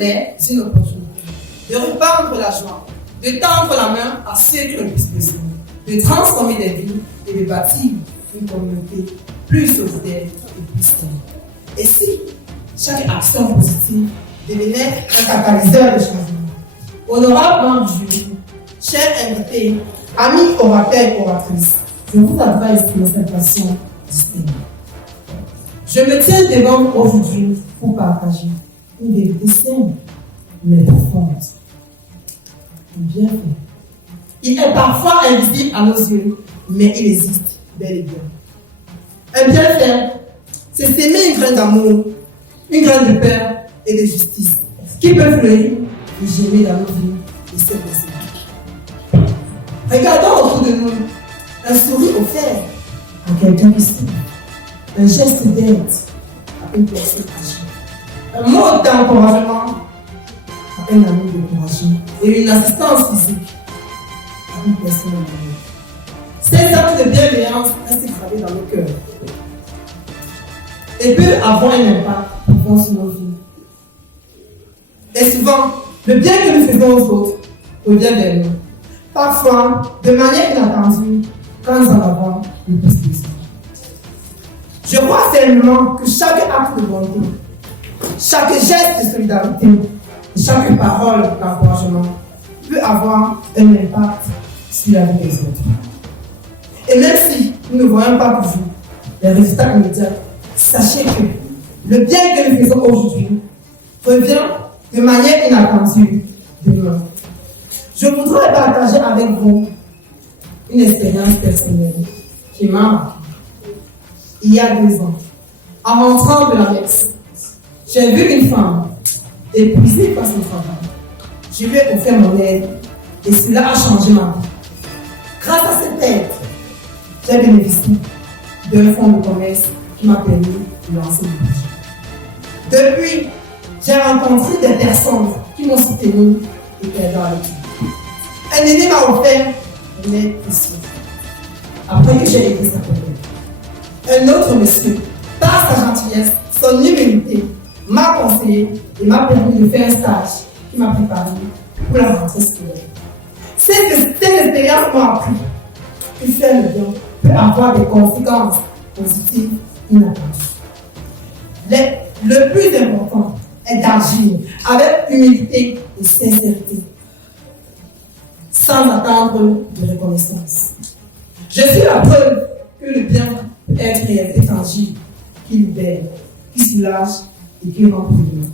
mais une opportunité de répandre la joie, de tendre la main à ceux qui ont le plus besoin, de transformer des vies et de bâtir une communauté plus solidaire et plus saine. Et si chaque action positive devenait un catalyseur de changement? Honorable membre du jury, chers invités, amis orateurs et oratrices, je vous adresse une présentation distinguée. Je me tiens devant vous aujourd'hui pour partager une vérité simple, mais profonde. Bien fait. Il est parfois invisible à nos yeux, mais il existe bel et bien. Un bienfait, c'est s'aimer une graine d'amour, une graine de peur et de justice, qui peut fleurir et germer dans nos vies et celles de ses vies. Regardons autour de nous un sourire offert à quelqu'un qui souffre, un geste d'aide à une personne âgée, un mot d'encouragement à un ami découragé et une assistance physique à une personne malade. Ces actes de bienveillance restent gravés dans nos cœurs et peuvent avoir un impact profond sur nos vies. Et souvent, le bien que nous faisons aux autres revient vers nous. Parfois, de manière inattendue, quand nous en avons le plus besoin. Je crois fermement que chaque acte de bonté, chaque geste de solidarité, chaque parole d'encouragement peut avoir un impact sur la vie des autres. Et même si nous ne voyons pas toujours les résultats immédiats, sachez que le bien que nous faisons aujourd'hui revient de manière inattendue demain. Je voudrais partager avec vous une expérience personnelle qui m'a marqué. Il y a 2 ans, en rentrant de la messe, j'ai vu une femme épuisée par son travail. Je lui ai offert mon aide et cela a changé ma vie. Grâce à cette aide, j'ai bénéficié d'un fonds de commerce qui m'a permis de lancer le projet. Depuis, j'ai rencontré des personnes qui m'ont soutenu et aidé à l'équipe. Un aîné m'a offert une aide précieuse après que j'ai aidé sa collègue. Un autre monsieur, par sa gentillesse, son humilité, m'a conseillé et m'a permis de faire un stage qui m'a préparé pour la rentrée scolaire. Cette expérience m'a appris que faire le bien peut avoir des conséquences positives inattendues. Le plus important est d'agir avec humilité et sincérité, sans attendre de reconnaissance. Je suis la preuve que le bien peut être réalité tangible, qui libère, qui soulage et qui rend plus humain.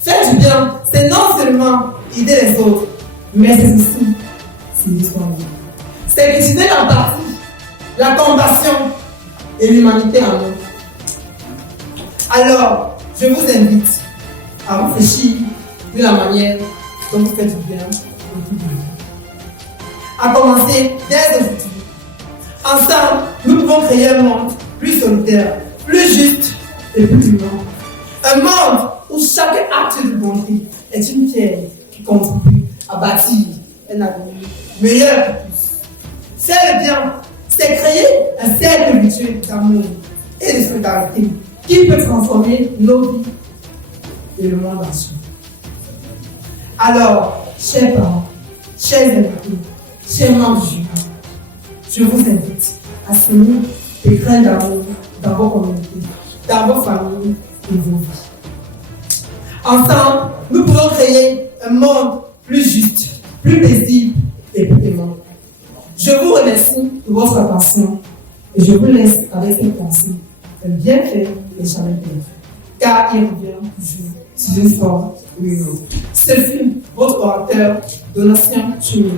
Faire du bien, c'est non seulement aider les autres, mais c'est aussi s'aider soi-même. C'est cultiver l'empathie, la compassion et l'humanité en nous. Alors, je vous invite à réfléchir de la manière dont vous faites du bien au tout bien. À commencer dès aujourd'hui. Ensemble, nous pouvons créer un monde plus solidaire, plus juste et plus humain. Un monde où chaque acte de bonté est une pierre qui contribue à bâtir un avenir meilleur pour tous. Faire le bien, c'est créer un cercle virtueux d'amour et de solidarité qui peut transformer nos vies et le monde entier. Alors, chers parents, chers invités, chers membres du jury, je vous invite à semer des grains d'amour dans vos communautés, dans vos familles et vos vies. Ensemble, nous pouvons créer un monde plus juste, plus paisible et plus aimant. Je vous remercie de votre attention et je vous laisse avec cette pensée. Un bienfait et jamais perdu, car il revient toujours sur une forme ou une autre. Ce fut votre orateur, Donatien Chumini.